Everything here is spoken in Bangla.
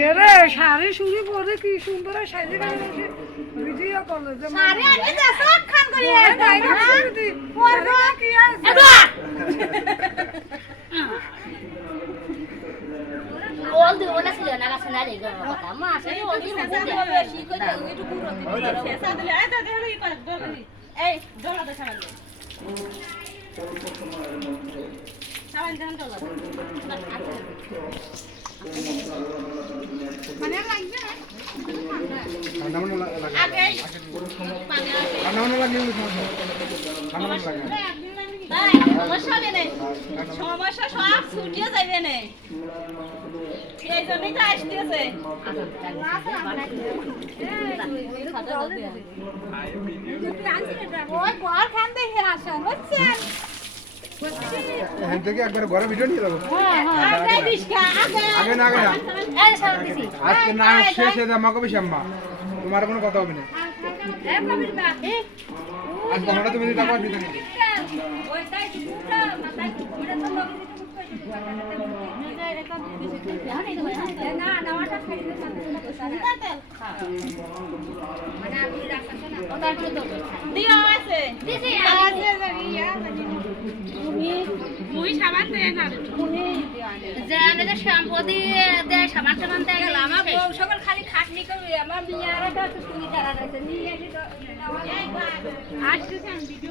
এরে শাড়ি শুনি পরে কি সুন্দর সাইজে গেছে ভিডিও করলে যে শাড়ি আনি দে সব খান করি পরে কি আছে ওল দি ওলা ছিল না গাছ না রে কথা মা আসলে ওল দি মধ্যে বেশি কই একটু পুরো দিবি ফেসা দিলে এই দেখে কি করে দলি এই ডলা দে সাবান সাবান দেন ডলা মানে লাগবে না ঠান্ডা মনে লাগে আগে ঠান্ডা মনে লাগে ঠান্ডা মনে লাগে ভাই সমস্যা নেই সমস্যা সব ছুটিয়ে যাবে না এই জন্যই তো আসতেছে ওই ঘর খান দেখে আসেন বুঝছেন এখান থেকে একবার ঘরে ভিডিও নিয়ে যাবো আগে বিষ্কা আগে না আগে না এই সারা দিছি আজকে না শেষ হয়ে যায় মাকে বেশি আম্মা তোমার কোনো কথা হবে না আজ ঘন্টা তুমি টাকা দিতে নেই দিয়া আছে দিছি মুই সাবান দেন আর যে আমি যে শ্যাম্পু দিয়ে দেয় সাবান সাবান দেয় আমার বউ সকল খালি খাটনি করবে আমার বিয়ার একটা শুনি তারা আছে নিয়ে এসে আসতেছেন ভিডিও